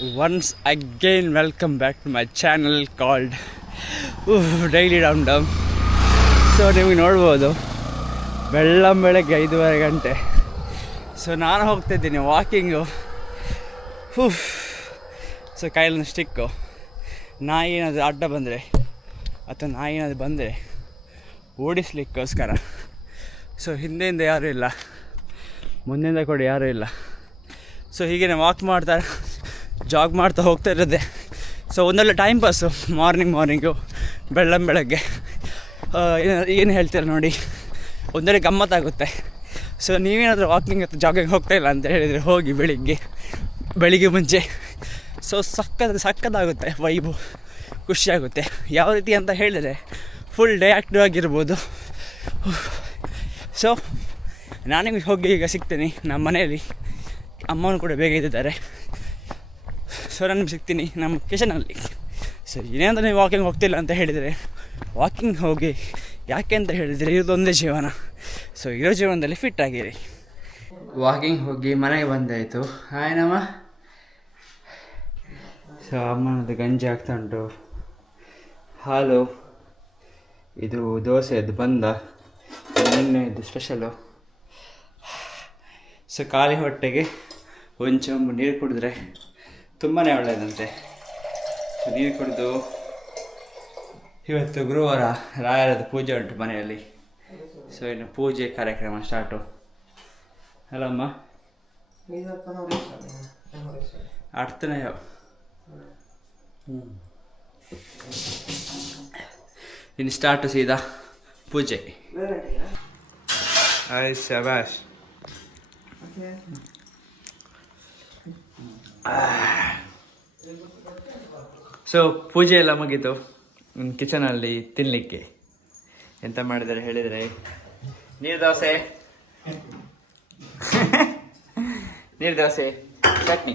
Once again, welcome back to my channel called Daily Dum Dum. So ನೀವು ನೋಡ್ಬೋದು ಬೆಳಗ್ಗೆ 5:30 ಗಂಟೆ. ಸೊ ನಾನು ಹೋಗ್ತಾಯಿದ್ದೀನಿ ವಾಕಿಂಗು. ಸೊ ಕೈಯಲ್ಲಿ ಸ್ಟಿಕ್ಕು, ನಾಯಿ ಏನಾದರೂ ಅಡ್ಡ ಬಂದರೆ ಅಥವಾ ನಾಯಿ ಏನಾದರೂ ಬಂದರೆ ಓಡಿಸ್ಲಿಕ್ಕೋಸ್ಕರ. ಸೊ ಹಿಂದೆಯಿಂದ ಯಾರೂ ಇಲ್ಲ, ಮುಂದೆಯಿಂದ ಕೂಡ ಯಾರೂ ಇಲ್ಲ. ಸೊ ಹೀಗೆ ವಾಕ್ ಮಾಡ್ತಾ ಜಾಗ್ ಮಾಡ್ತಾ ಹೋಗ್ತಾ ಇರೋದೆ. ಸೊ ಒಂದೊಳ್ಳೆ ಟೈಮ್ ಪಾಸು ಮಾರ್ನಿಂಗು ಬೆಳಗ್ಗೆ ಏನು ಹೇಳ್ತೀರ ನೋಡಿ, ಒಂದೊಳ್ಳೆ ಗಮ್ಮತ್ತಾಗುತ್ತೆ. ಸೊ ನೀವೇನಾದರೂ ವಾಕಿಂಗ್ ಅಥವಾ ಜಾಗಿಂಗ್ ಹೋಗ್ತಾ ಇಲ್ಲ ಅಂತ ಹೇಳಿದರೆ ಹೋಗಿ ಬೆಳಿಗ್ಗೆ ಮುಂಚೆ. ಸೊ ಸಕ್ಕತ್ತಾಗುತ್ತೆ, ವೈಬು ಖುಷಿಯಾಗುತ್ತೆ. ಯಾವ ರೀತಿ ಅಂತ ಹೇಳಿದರೆ ಫುಲ್ ಡೇ ಆ್ಯಕ್ಟಿವ್ ಆಗಿರ್ಬೋದು. ಸೊ ನಾನಿಗೆ ಹೋಗಿ ಈಗ ಸಿಗ್ತೀನಿ ನಮ್ಮ ಮನೆಯಲ್ಲಿ. ಅಮ್ಮನೂ ಕೂಡ ಬೇಗ ಇದ್ದಾರೆ. ಸೊ ನಾನು ಸಿಗ್ತೀನಿ ನಮ್ಮ ಕಿಚನಲ್ಲಿ. ಸೊ ಏನೇಂದ್ರೆ ನೀವು ವಾಕಿಂಗ್ ಹೋಗ್ತಿಲ್ಲ ಅಂತ ಹೇಳಿದರೆ ವಾಕಿಂಗ್ ಹೋಗಿ. ಯಾಕೆ ಅಂತ ಹೇಳಿದರೆ ಇರೋದೊಂದೇ ಜೀವನ. ಸೊ ಇರೋ ಜೀವನದಲ್ಲಿ ಫಿಟ್ ಆಗಿರಿ. ವಾಕಿಂಗ್ ಹೋಗಿ ಮನೆಗೆ ಬಂದಾಯಿತು. ಹಾಯ್ ನಮ್ಮ. ಸೊ ಅಮ್ಮನದು ಗಂಜಿ ಆಗ್ತಾ ಉಂಟು, ಹಾಲು, ಇದು ದೋಸೆದು ಬಂದ, ನಿನ್ನೆ ಇದು ಸ್ಪೆಷಲು. ಸೊ ಖಾಲಿ ಹೊಟ್ಟೆಗೆ ಒಂದು ಚೊಂಬು ನೀರು ಕುಡಿದ್ರೆ ತುಂಬಾ ಒಳ್ಳೆಯದಂತೆ. ಸೊ ನೀರು ಕುಡಿದು ಇವತ್ತು ಗುರುವಾರ ರಾಯರದ ಪೂಜೆ ಉಂಟು ಮನೆಯಲ್ಲಿ. ಸೊ ಇನ್ನು ಪೂಜೆ ಕಾರ್ಯಕ್ರಮ ಸ್ಟಾರ್ಟು. ಅಲ್ಲಮ್ಮ ಆಡ್ತಾನೆ. ಇನ್ನು ಸ್ಟಾರ್ಟು ಸೀದಾ ಪೂಜೆ. ಆಯ್ ಶಬಾಷ್. ಸೊ ಪೂಜೆ ಎಲ್ಲ ಮುಗೀತು. ಕಿಚನಲ್ಲಿ ತಿನ್ನಲಿಕ್ಕೆ ಎಂತ ಮಾಡಿದ್ದಾರೆ ಹೇಳಿದರೆ ನೀರು ದೋಸೆ ಚಟ್ನಿ.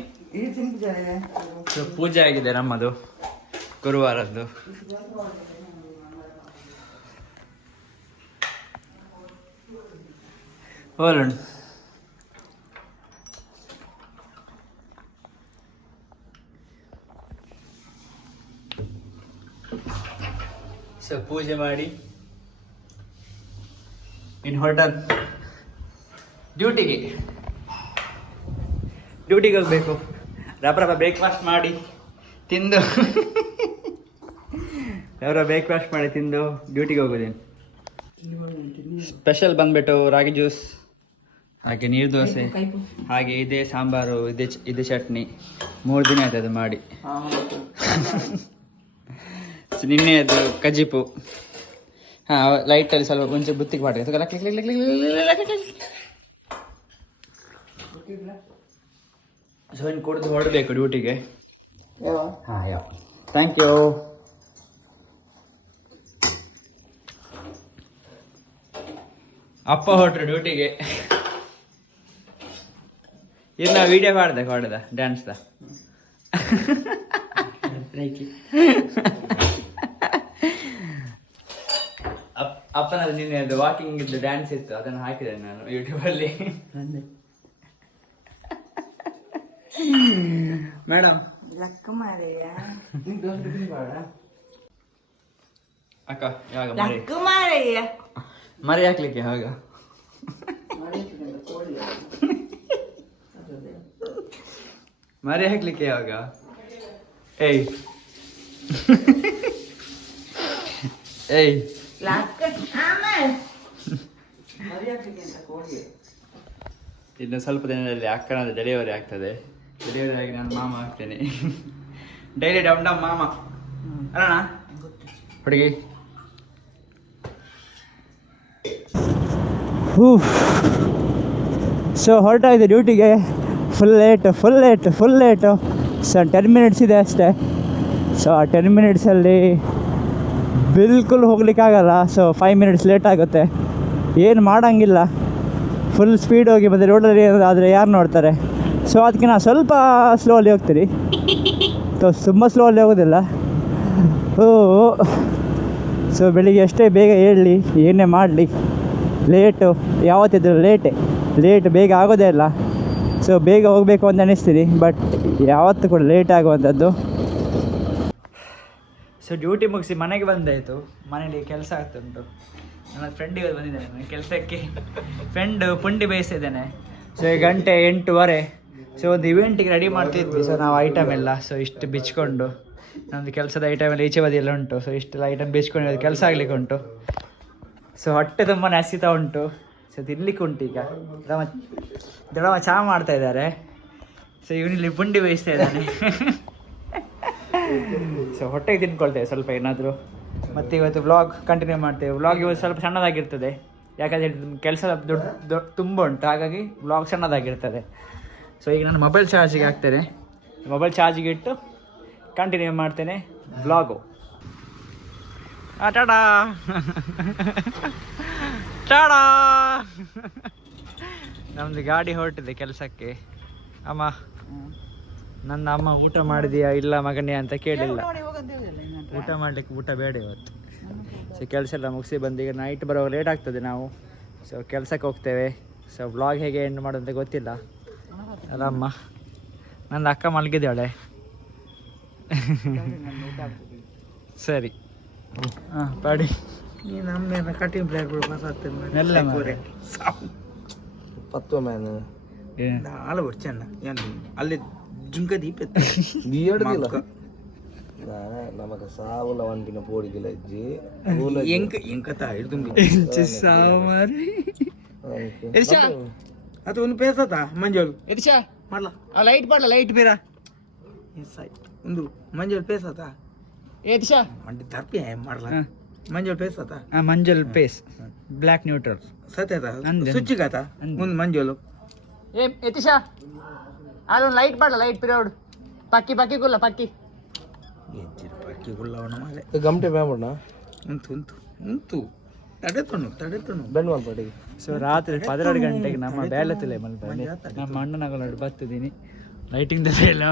ಸೊ ಪೂಜೆ ಆಗಿದೆ ನಮ್ಮದು ಗುರುವಾರದ್ದು. ಹೋಲುಂಡು. ಸೊ ಪೂಜೆ ಮಾಡಿ ಇನ್ನು ಹೊರಟ ಡ್ಯೂಟಿಗೆ ಹೋಗಬೇಕು. ರಬ್ಬ ಬ್ರೇಕ್ಫಾಸ್ಟ್ ಮಾಡಿ ತಿಂದು ಡ್ಯೂಟಿಗೆ ಹೋಗೋದೇನು. ಸ್ಪೆಷಲ್ ಬಂದ್ಬಿಟ್ಟು ರಾಗಿ ಜ್ಯೂಸ್, ಹಾಗೆ ನೀರು ದೋಸೆ, ಹಾಗೆ ಇದೇ ಸಾಂಬಾರು, ಇದೇ ಚಟ್ನಿ. 3 ದಿನ ಆಯ್ತು ಅದು ಮಾಡಿ. ನಿನ್ನೆ ಅದು ಕಜಿಪು. ಹಾಂ, ಲೈಟಲ್ಲಿ ಸ್ವಲ್ಪ ಮುಂಚೆ ಬುತ್ತಿಗೆ ಮಾಡಿ. ಸೊ ಇನ್ನು ಕುಡಿದು ಹೊರಡಬೇಕು ಡ್ಯೂಟಿಗೆ. ಹಾಂ ಯಾವ ಥ್ಯಾಂಕ್ ಯು. ಅಪ್ಪ ಹೊರಟ್ರು ಡ್ಯೂಟಿಗೆ. ಇನ್ನು ವಿಡಿಯೋ ಹೊಡೆದ ಡ್ಯಾನ್ಸ್ದ. ಅಪ್ಪನದು ನಿನ್ನೆ ಅದು ವಾಕಿಂಗ್ ಇದ್ದು ಡ್ಯಾನ್ಸ್ ಇತ್ತು, ಅದನ್ನು ಹಾಕಿದೆ ನಾನು ಯೂಟ್ಯೂಬಲ್ಲಿ. ಮೇಡಮ್ ಅಕ್ಕ ಯಾವಾಗ ಮರಿ ಹಾಕ್ಲಿಕ್ಕೆ ಯಾವಾಗ ಮರಿ ಹಾಕ್ಲಿಕ್ಕೆ ಯಾವಾಗ? ಏಯ್ ಇನ್ನು ಸ್ವಲ್ಪ ದಿನದಲ್ಲಿ ಅಕ್ಕನ ಡೆಲಿವರಿ ಆಗ್ತದೆ. ಡೆಲಿವರಿ ಆಗಿ ನಾನು ಮಾಮ ಆಗ್ತೇನೆ. ಡೈಲಿ ಡಮ್ ಡಮ್ ಮಾಮ ಅಲ್ಲಣ್ಣ ಹುಡುಗಿ. ಸೊ ಹೊರಟಾಯ್ತು ಡ್ಯೂಟಿಗೆ. Full late. ಸೊ 10 ಮಿನಿಟ್ಸ್ ಇದೆ ಅಷ್ಟೇ. ಸೊ ಆ 10 ಮಿನಿಟ್ಸಲ್ಲಿ ಬಿಲ್ಕುಲ್ ಹೋಗ್ಲಿಕ್ಕಾಗಲ್ಲ. ಸೊ 5 ಮಿನಿಟ್ಸ್ ಲೇಟ್ ಆಗುತ್ತೆ. ಏನು ಮಾಡೋಂಗಿಲ್ಲ, ಫುಲ್ ಸ್ಪೀಡ್ ಹೋಗಿ ಮತ್ತು ರೋಡಲ್ಲಿ ಆದರೆ ಯಾರು ನೋಡ್ತಾರೆ. ಸೊ ಅದಕ್ಕೆ ನಾನು ಸ್ವಲ್ಪ ಸ್ಲೋಲಿ ಹೋಗ್ತೀನಿ. ತುಂಬ ಸ್ಲೋಲಿ ಹೋಗೋದಿಲ್ಲ. ಸೊ ಬೆಳಿಗ್ಗೆ ಎಷ್ಟೇ ಬೇಗ ಹೇಳಲಿ, ಏನೇ ಮಾಡಲಿ, ಲೇಟು ಯಾವತ್ತಿದ್ರು ಲೇಟ್ ಬೇಗ ಆಗೋದೇ ಇಲ್ಲ. ಸೊ ಬೇಗ ಹೋಗಬೇಕು ಅಂತ ಅನ್ನಿಸ್ತೀನಿ, ಬಟ್ ಯಾವತ್ತೂ ಕೂಡ ಲೇಟ್ ಆಗುವಂಥದ್ದು. ಸೊ ಡ್ಯೂಟಿ ಮುಗಿಸಿ ಮನೆಗೆ ಬಂದಾಯಿತು. ಮನೇಲಿ ಕೆಲಸ ಆಗ್ತುಂಟು. ನನ್ನ ಫ್ರೆಂಡಿಗೆ ಬಂದಿದ್ದೇನೆ ನನ್ನ ಕೆಲಸಕ್ಕೆ. ಫ್ರೆಂಡ್ ಪುಂಡಿ ಬೇಯಿಸ್ತಿದ್ದೇನೆ. ಸೊ ಈ ಗಂಟೆ 8:15. ಸೊ ಒಂದು ಇವೆಂಟಿಗೆ ರೆಡಿ ಮಾಡ್ತಿದ್ವಿ. ಸೊ ನಾವು ಐಟಮ್ ಎಲ್ಲ ಇಷ್ಟು ಬಿಚ್ಕೊಂಡು, ನಮ್ಮದು ಕೆಲಸದ ಐಟಮ್ ಎಲ್ಲ ಈಚೆ ಬದಿಯೆಲ್ಲ ಉಂಟು. ಸೊ ಇಷ್ಟೆಲ್ಲ ಐಟಮ್ ಬಿಚ್ಕೊಂಡು ಕೆಲಸ ಆಗಲಿಕ್ಕೆ ಉಂಟು. ಸೊ ಹೊಟ್ಟೆ ತುಂಬಾ ಹಸಿತಾ ಉಂಟು. ಸೊ ತಿನ್ಲಿಕ್ಕೆ ಉಂಟು. ಈಗ ದೊಡ್ಡಮ್ಮ ಚಹಾ ಮಾಡ್ತಾ ಇದ್ದಾರೆ. ಸೊ ಇವನಿಲ್ಲಿ ಪುಂಡಿ ಬೇಯಿಸ್ತಾ ಇದ್ದಾನೆ. ಸೊ ಹೊಟ್ಟೆಗೆ ತಿನ್ಕೊಳ್ತೇವೆ ಸ್ವಲ್ಪ ಏನಾದರೂ. ಮತ್ತು ಇವತ್ತು ವ್ಲಾಗ್ ಕಂಟಿನ್ಯೂ ಮಾಡ್ತೇವೆ. ವ್ಲಾಗ್ ಇವತ್ತು ಸ್ವಲ್ಪ ಸಣ್ಣದಾಗಿರ್ತದೆ, ಯಾಕಂದರೆ ಕೆಲಸ ತುಂಬ ಉಂಟು, ಹಾಗಾಗಿ ವ್ಲಾಗ್ ಸಣ್ಣದಾಗಿರ್ತದೆ. ಸೊ ಈಗ ನಾನು ಮೊಬೈಲ್ ಚಾರ್ಜಿಗೆ ಹಾಕ್ತೇನೆ. ಮೊಬೈಲ್ ಚಾರ್ಜಿಗೆ ಇಟ್ಟು ಕಂಟಿನ್ಯೂ ಮಾಡ್ತೇನೆ ವ್ಲಾಗು. ಟಾಡಾ ಟಾಡಾ. ನಮ್ಮದು ಗಾಡಿ ಹೊರಟಿದೆ ಕೆಲಸಕ್ಕೆ. ಅಮ್ಮ, ನನ್ನ ಅಮ್ಮ ಊಟ ಮಾಡಿದೆಯಾ ಇಲ್ಲ ಮಗನೇ ಅಂತ ಕೇಳಿಲ್ಲ. ಊಟ ಮಾಡಲಿಕ್ಕೆ ಊಟ ಬೇಡ ಇವತ್ತು. ಸೊ ಕೆಲಸ ಎಲ್ಲ ಮುಗಿಸಿ ಬಂದು ಈಗ ನೈಟ್ ಬರೋವಾಗ ಲೇಟ್ ಆಗ್ತದೆ ನಾವು. ಸೊ ಕೆಲಸಕ್ಕೆ ಹೋಗ್ತೇವೆ. ಸೊ ವ್ಲಾಗ್ ಹೇಗೆ ಎಂಡ್ ಮಾಡೋದಂತ ಗೊತ್ತಿಲ್ಲ ಅಲ್ಲ ಅಮ್ಮ. ನನ್ನ ಅಕ್ಕ ಮಲಗಿದ್ದಾಳೆ. ಸರಿ ಹಾಂ ಪಾಡಿ ನಮ್ಮ ಕಟಿಂಗ್ ಪ್ಲೇಟ್ಗಳು ಎಲ್ಲ ಪತ್ತು ಮ್ಯಾನ್ ಆಲ ಹೊಡ್ಚಣ್ಣ ಅಲ್ಲಿ ಜುಂಕ ದೀಪ ನಮಗೆ ಸಾವುಲ ಒಂದಿನ ಪೋಡಿಗಿಲ್ಲ ಇಜ್ಜಿ ಎಂಕತ ಹಿಡ್ದು ಸಾಮಾರಿ ಅದು ಒಂದು ಪೇಸತ ಮಂಜೋಲ್ ಎದಿಶಾ ಮಾಡ್ಲಾ ಲೈಟ್ ಮಾಡ್ಲಾ ಲೈಟ್ ಬೀರ ಒಂದು ಮಂಜೋಲ್ ಪೇಸತ ಎದಿಶಾ ಮಂಡಿ ತರ್ಪಿ ಮಾಡ್ಲಾ ಮಂಜೋಲ್ ಪೇಸತ ಮಂಜಲ್ ಪೇಸ್ ಬ್ಲ್ಯಾಕ್ ನ್ಯೂಟ್ರಲ್ ಸತ್ಯತ ಸುಚ್ಚಿಗಾತ ಒಂದು ಮಂಜೋಲು ಏ ಎತಿಶಾ ಅದೊಂದು ಲೈಟ್ ಮಾಡ್ಲಾ ಲೈಟ್ ಪಿರಿಯಡ್ ಪಕ್ಕಿ ಪಕ್ಕಿ ಗುಲ್ಲ ಪಕ್ಕಿ ಪಕ್ಕಿ ಗುಲ್ಲವನ ಮಾಲೆ ಗಮಟೆ ಬೇಡ ಉಂಟು ಉಂಟು ಉಂಟು ತಡೆತನು ಬೆನ್ನು ಮಾಡ್ಬೇಡಿ. ಸೊ ರಾತ್ರಿ 12 ಗಂಟೆಗೆ ನಮ್ಮ ಬೇಲತ್ತಲೆ ಮಲ್ಪನೆ ನಮ್ಮ ಅಣ್ಣನಗಳು ನೋಡಿ ಬರ್ತಿದ್ದೀನಿ. ಲೈಟಿಂಗ್ ಎಲ್ಲ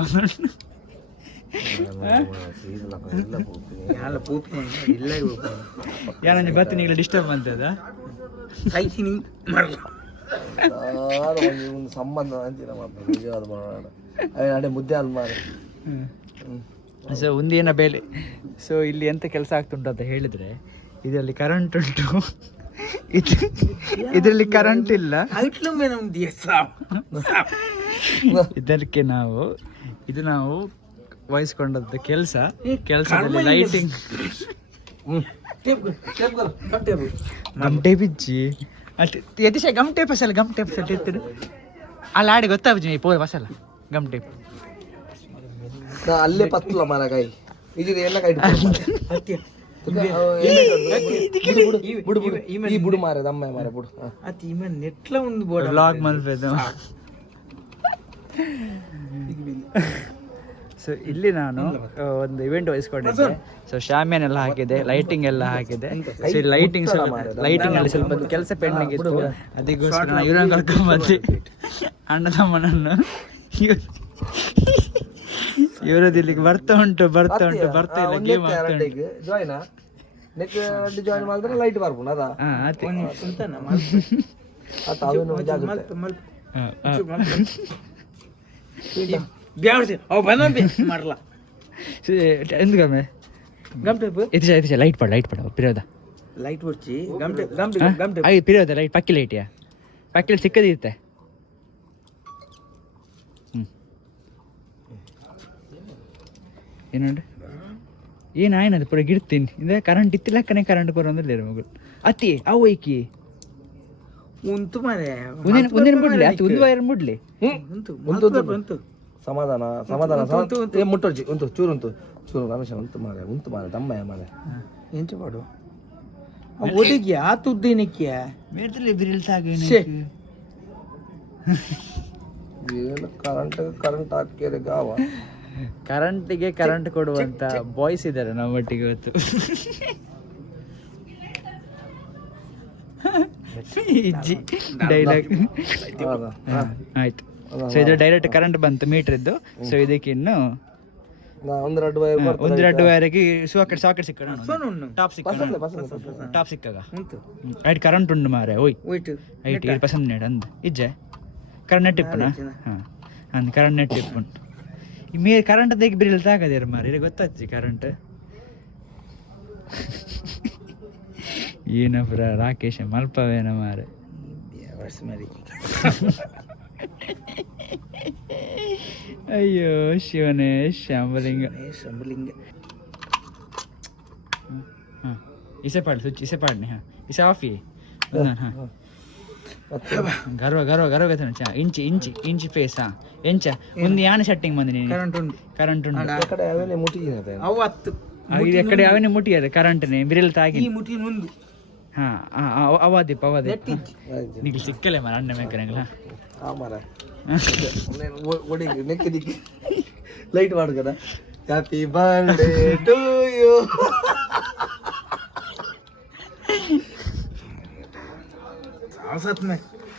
ಯಾನಂಜಿ ಬರ್ತೀನಿ ಈಗ ಡಿಸ್ಟರ್ಬ್ ಅಂತದ ಸೈತಿನಿ ಮಾಡಲ್ಲ ಒಂದು ಸಂಬಂಧ ಅಂಚಿನ ಮಾತ್ರ ನಿಜವಾದ ಮಾಡೋಣ ಅದೇ ಮುದ್ದೆ ಅಲ್ಲಿ ಮಾರಿ. ಸೊ ಒಂದೇನ ಬೇಲೆ. ಸೊ ಇಲ್ಲಿ ಎಂತ ಕೆಲಸ ಆಗ್ತುಂಟು ಅಂತ ಹೇಳಿದರೆ, ಇದರಲ್ಲಿ ಕರೆಂಟ್ ಉಂಟು, ಇದರಲ್ಲಿ ಕರೆಂಟ್ ಇಲ್ಲ. ಇದಕ್ಕೆ ನಾವು ವಹಿಸ್ಕೊಂಡದ್ದು ಕೆಲಸದಲ್ಲಿ ಲೈಟಿಂಗ್ ಗಮ್ಟೆ ಬಿಚ್ಚಿ ಯತಿಶ ಗಮ್ಟೆ ಪಸಲ ಇರ್ತೀರಿ ಅಲ್ಲಿ ಆಡಿ ಗೊತ್ತಾಗ್ಬಿಚ್ಚಿ ಪೋದ ಪಸಲ ಗಮ್ಟೆ ಅಲ್ಲೇ ಪತ್ತಲ ಮರಕಾಯಿ ಇದು ಎಲ್ಲ ಕೈ ಬುಡು ಮಾರ ದಮ್ಮ ಮಾರ ಬುಡು ಅತಿ ನೆಟ್ಲ ಒಂದು ಬೋರ್ಡ್ ವ್ಲಾಗ್ ಮಲ್ಪೇದು. ಸೊ ಇಲ್ಲಿ ನಾನು ಒಂದು ಇವೆಂಟ್ ವಹಿಸ್ಕೊಂಡಿದ್ದೆ. ಸೊ ಶಾಮಿಯಾನೆಲ್ಲ ಹಾಕಿದೆ, ಲೈಟಿಂಗ್ ಎಲ್ಲ ಹಾಕಿದೆ. ಸೊ ಲೈಟಿಂಗ್ ಅಲ್ಲಿ ಸ್ವಲ್ಪ ಕೆಲಸ ಪೆಂಡಿಂಗ್ ಇತ್ತು, ಅದಕ್ಕೋಸ್ಕರ ಇವ್ರನ್ನ ಕರ್ಕೊಂಡ್ಬಂದು ಅಣ್ಣ ತಮ್ಮನನ್ನು ಇವರದ್ದು ಇಲ್ಲಿಗೆ ಬರ್ತಾ ಉಂಟು ಇಲ್ಲ ಗೇಮ್ ಆಗ್ತಾ ಉಂಟು. ಜಾಯಿನ್ ಮಾಡಿದ್ರೆ ಲೈಟ್ ಬರ್ಬೋದು ಅದಾ ಮಾಡಲ್ಲ ಎಂದುಕಮ್ಮೆ ಗಮ್ಟೆ ಲೈಟ್ ಪಡ ಪಿರೋದ ಲೈಟ್ ಹೊಡ್ಚಿ ಗಮ್ಟೆ ಪಿರೋದ ಲೈಟ್ ಪಕ್ಕಿ ಲೈಟಿಯಾ ಪಕ್ಕಿ ಸಿಕ್ಕದಿರುತ್ತೆ. ಏನಂದ್ರೆ ಏನಾಯ್ನದು ಪೂರ ಗಿಡ್ತೀನಿ ಇಂದ ಕರೆಂಟ್ ಇತ್ತಿಲ್ಲ ಕನೆ ಕರೆಂಟ್ ಬರೋದಿಲ್ಲ ಮಗಳು ಅತಿ ಅವು ಐಕಿ ಉಂಟು ಮಾರೆ ಒಂದಿನ ಬಿಡ್ಲಿ ಅತಿ ಒಂದು ವೈರ್ ಮುಡ್ಲಿ ಉಂಟು ಸಮಾಧಾನ ಮುಟ್ಟೋಜಿ ಉಂಟು ಚೂರು ರಮೇಶ ಉಂಟು ಮಾರೆ ದಮ್ಮಯ್ಯ ಮಾರೆ ಎಂಚ ಪಾಡು ಒಡಿಗೆ ಆ ತುದ್ದೇನಕ್ಕೆ ಮೇಡ್ತಲ್ಲಿ ಬಿರಿಲ್ತಾಗ ಏನು ಕರೆಂಟ್ ಹಾಕಿದ್ರೆ ಗಾವ ಕರೆಂಟಿಗೆ ಕರೆಂಟ್ ಕೊಡುವಂತ ಬಾಯ್ಸ್ ಇದ್ದಾರೆ ನಮ್ಮ ಒಟ್ಟಿಗೆ ಇವತ್ತು. ಡೈಲಾಗ್ ಆಯ್ತು. ಸೊ ಇದು ಡೈರೆಕ್ಟ್ ಕರೆಂಟ್ ಬಂತು ಮೀಟರ್ ಇದ್ದು. ಸೊ ಇದಕ್ಕೆ ಇನ್ನು ಒಂದೆರಡು ವೈರಿಗೆ ಸಾಕೆಟ್ ಸಿಕ್ಕ ಟಾಪ್ ಸಿಕ್ಕಾಗ ರೈಟ್ ಕರೆಂಟ್ ಉಂಡು ಮಾರೆ ಓಯ್ 80% ಅಂದ ಇಜ್ಜೆ ಕರೆಂಟ್ ನೆಟ್ ಇಪ್ಪನ ಹಾಂ ಅಂದ್ ಕರೆಂಟ್ ನೆಟ್ ಇಪ್ಪನ್ ಈ ಮೇ ಕರೆಂಟ್ ತೆಗಿ ಬಿರಿಲ್ ತಾಗದಿರ ಮಾರಿ ಇಲ್ಲಿ ಗೊತ್ತಾಗ್ತಿ ಕರೆಂಟ್ ಏನಪ್ಪ ರಾಕೇಶ ಮಲ್ಪವೇನ ಮಾರೆ ಅಯ್ಯೋ ಶಿವನೇ ಶಾಂಬಲಿಂಗ ಹಾಂ ಇಸೆ ಪಾಡು ಸ್ವಿಚ್ ಇಸೆ ಪಾಡ್ನಿ ಹಾಂ ಇಸೆ ಆಫಿ ಹಾಂ ಗರ್ವ ಗರ್ವ ಗರ್ವ ಗತ ಇಂಚಿ ಇಂಚಿ ಇಂಚಿ ಫೇಸ್ ಹಾಂ ಎಂಚ ಒಂದು ಯಾನ ಸೆಟ್ಟಿಂಗ್ ಬಂದಿ ನೀನು ಕರೆಂಟ್ ಉಂಟು ಇದು ಎಕಡೆ ಅವನೇ ಮುಟ್ಟಿಯಾರೆ ಕರೆಂಟ್ನೇ ಬಿರಿಲ್ ತಾಗಿ ಹಾಂ ಅವದೀಪ ಅವದೀಪ ನಿಮಗೆ ಸಿಕ್ಕಲೆ ಮರ ಅಣ್ಣ ಮೇಕರಂಗಲ್ಲ ಲೈಟ್ ಮಾಡು కదా ಹ್ಯಾಪಿ ಬರ್ತ್ಡೇ ಟು ಯು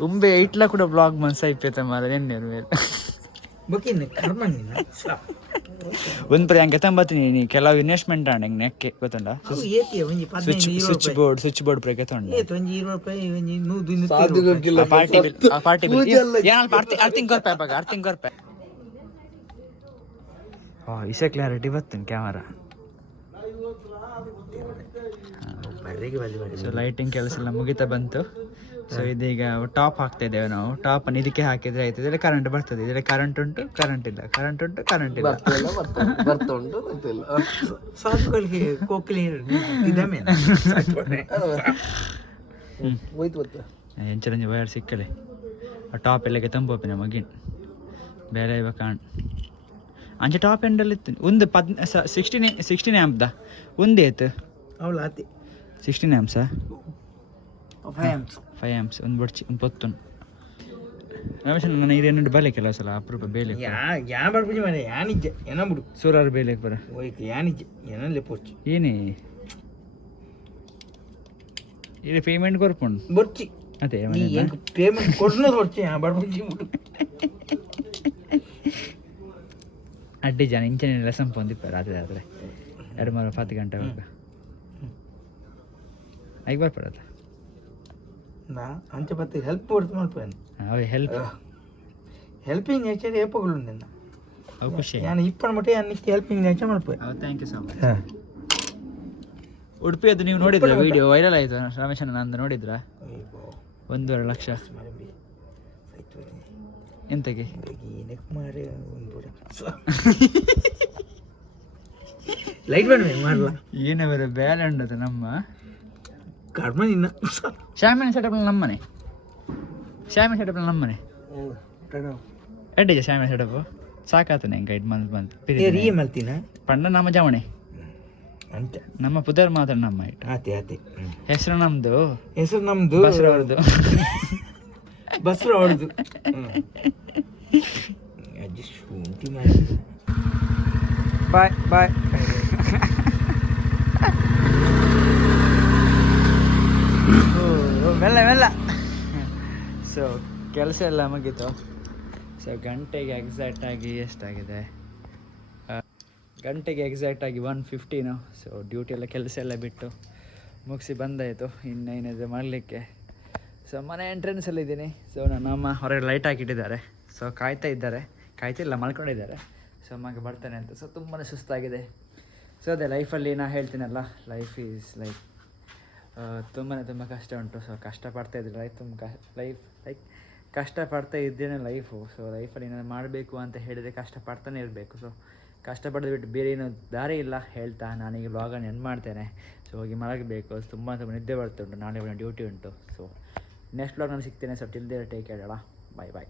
ಉಂಬೆ ಇಟ್ಲ ಕೂಡ ಬ್ಲಾಗ್ ಮನ್ಸ ಐಪೇತ ಮಾರ ಎಣ್ಣೆರು ಮೇಲೆ ಒಂದು ಪರಿ ಹಂಗೆ ತಂಬತ್ತೀನಿ ನೀ ಕೆಲವು ಇನ್ವೆಸ್ಟ್ಮೆಂಟ್ ಆಂಡ ಹೆಂಗೆ ನೆಕ್ಕೆ ಗೊತ್ತುಂಡ ಸ್ವಿಚ್ ಬೋರ್ಡ್ ಪ್ರೇ ಗೊತ್ತುಂಡ ಪಾರ್ಟಿ ರೂಪಾಯಿ ಇಸೆ ಕ್ಲಾರಿಟಿ ಬರ್ತೇನೆ ಕ್ಯಾಮರಾ ಸೊ ಲೈಟಿಂಗ್ ಕೆಲಸ ಎಲ್ಲ ಮುಗಿತಾ ಬಂತು. ಸೊ ಇದೀಗ ಟಾಪ್ ಹಾಕ್ತಾ ಇದ್ದೇವೆ ನಾವು. ಟಾಪ್ ಅನ್ನು ಇದಕ್ಕೆ ಹಾಕಿದ್ರೆ ಆಯ್ತು. ಇದರಲ್ಲಿ ಕರೆಂಟ್ ಬರ್ತದೆ. ಇದರಲ್ಲಿ ಕರೆಂಟ್ ಉಂಟು, ಕರೆಂಟ್ ಇಲ್ಲ, ಕರೆಂಟ್ ಉಂಟು, ಕರೆಂಟ್ ಇಲ್ಲ. ಎಂಚರಂಜಿ ವಯರ್ ಸಿಕ್ಕಲೆ ಆ ಟಾಪ್ ಎಲ್ಲಕ್ಕೆ ತಂಪೋಪಿನ ಮಗಿನ್ ಬೇರೆ ಇವ ಕಾಣ್ ಅಂಚೆ ಟಾಪ್ ಎಂಡಲ್ಲಿ ಇತ್ತು ಒಂದು 16 ಆ್ಯಂಪ್ದ ಒಂದೇ ಆಯ್ತು ಅವಳು ಆತಿ 16 ಆ್ಯಂಪ್ಸಾ 5 ಆ್ಯಂಪ್ಸ್ ಒಂದು ಬಡ್ಚಿ ಒಂದು ಪೊತ್ತು ರಮೇಶ್ ನನ್ನ ಇದೇನು ಬಲೆ ಕೆಲವು ಸಲ ಅಪರೂಪ ಬೇಲೆ ಸೂರಾರು ಬೇಲೆ ಬರ ಏನೇ ಇದು ಪೇಮೆಂಟ್ ಕೊರ್ಪುಂಡು ಬೊರ್ಚಿ ಅದೇ ಪೇಮೆಂಟ್ ಕೊಡ್ನೋದು ಬೊರ್ಚಿ ಅಡ್ಡಿ ಜನ ಇಂಚನೆ ಲೆಸನ್ ಪೊಂದಿಪ್ಪ ರಾತ್ರಿ ಆದರೆ 2-10 ಗಂಟೆ ಹೋಗ ಐಗೆ ಬರ್ಪಡತ್ತ ಅಂಚೆ ಬತ್ತೆ ಹೆಲ್ಪ್ ಮಾಡ್ತೇನೆ ಅವೆ ಹೆಲ್ಪಿಂಗ್ ನೇಚರ್ ಏಪಗಳು ನಿನ್ನ ಅವು ಖುಷಿ ನಾನು ಇಪ್ಪಣ ಮಟ್ಟ ಅನ್ನಿಸ್ತು ಹೆಲ್ಪಿಂಗ್ ನೇಚರ್ ಮಾಡ್ಪೇನೆ. Thank you so much. Udupi ಅದು ನೀವು ನೋಡಿದ್ರ ವಿಡಿಯೋ ವೈರಲ್ ಆಯಿತು ರಮೇಶನ ನಂದು ನೋಡಿದ್ರ 1.5 ಲಕ್ಷ ಎಂತಕ್ಕೆ ಲೈಟ್ ಮಾಡಲ್ಲ ಏನವರ ಬ್ಯಾಲೆ ಉಂಡದ ನಮ್ಮ ಶಾಮಿನ ಸೆಟಪ್ ನಮ್ಮನೆ ಎಡ್ಡಿಜ ಶಾಮಿನ ಸೆಟಪ್ ಸಾಕಾತ ನಂಗೆ ಗೈಡ್ ಬಂತು ಪಂಡ ನಮ್ಮ ಜವಣೆ ನಮ್ಮ ಪುದರ್ ಮಾತ್ರ ನಮ್ಮ ಹೆಸರು ನಮ್ದು ಬಸ್ರು ಅವ್ರದ್ದು ಬಾಯ್ ಬಾಯ್. ಮೆಲ್ಲ ಸೊ ಕೆಲಸ ಎಲ್ಲ ಮುಗೀತು. ಸೊ ಗಂಟೆಗೆ ಎಕ್ಸಾಕ್ಟಾಗಿ ಎಷ್ಟಾಗಿದೆ, ಗಂಟೆಗೆ ಎಕ್ಸಾಕ್ಟಾಗಿ 1:15. ಸೊ ಡ್ಯೂಟಿ ಎಲ್ಲ ಕೆಲಸ ಎಲ್ಲ ಬಿಟ್ಟು ಮುಗಿಸಿ ಬಂದಾಯಿತು. ಇನ್ನೇನಿದೆ ಮಾಡಲಿಕ್ಕೆ. ಸೊ ಮನೆ ಎಂಟ್ರೆನ್ಸಲ್ಲಿ ಇದ್ದೀನಿ. ಸೊ ನನ್ನ ಅಮ್ಮ ಹೊರಗೆ ಲೈಟ್ ಹಾಕಿಟ್ಟಿದ್ದಾರೆ. ಸೊ ಕಾಯ್ತಿಲ್ಲ ಮಲ್ಕೊಂಡಿದ್ದಾರೆ. ಸೊ ಅಮ್ಮಗೆ ಬರ್ತಾನೆ ಅಂತ. ಸೊ ತುಂಬಾ ಸುಸ್ತಾಗಿದೆ. ಸೊ ಅದೇ ಲೈಫಲ್ಲಿ ನಾ ಹೇಳ್ತೀನಲ್ಲ, ಲೈಫ್ ಈಸ್ ಲೈಕ್ ತುಂಬ ಕಷ್ಟ ಉಂಟು. ಸೊ ಕಷ್ಟಪಡ್ತಾ ಇದ್ದರೆ ಲೈಫ್ ಕಷ್ಟಪಡ್ತಾ ಇದ್ದೇನೆ ಲೈಫು. ಸೊ ಲೈಫಲ್ಲಿ ನಾನು ಮಾಡಬೇಕು ಅಂತ ಹೇಳಿದರೆ ಕಷ್ಟಪಡ್ತಾನೆ ಇರಬೇಕು. ಸೊ ಕಷ್ಟಪಡೋದು ಬಿಟ್ಟು ಬೇರೆ ಏನೂ ದಾರಿ ಇಲ್ಲ ಹೇಳ್ತಾ ನಾನೀಗ ವ್ಲಾಗನ್ನು ಎಂಡ್ ಮಾಡ್ತೇನೆ. ಸೊ ಹೋಗಿ ಮಲಗಬೇಕು. ತುಂಬ ನಿದ್ದೆ ಬರ್ತಾ ಉಂಟು. ನಾಳೆ ಡ್ಯೂಟಿ ಉಂಟು. ಸೊ ನೆಕ್ಸ್ಟ್ ವ್ಲಾಗ್ ನಾನು ಸಿಗ್ತೇನೆ. So till there take care. Bye bye.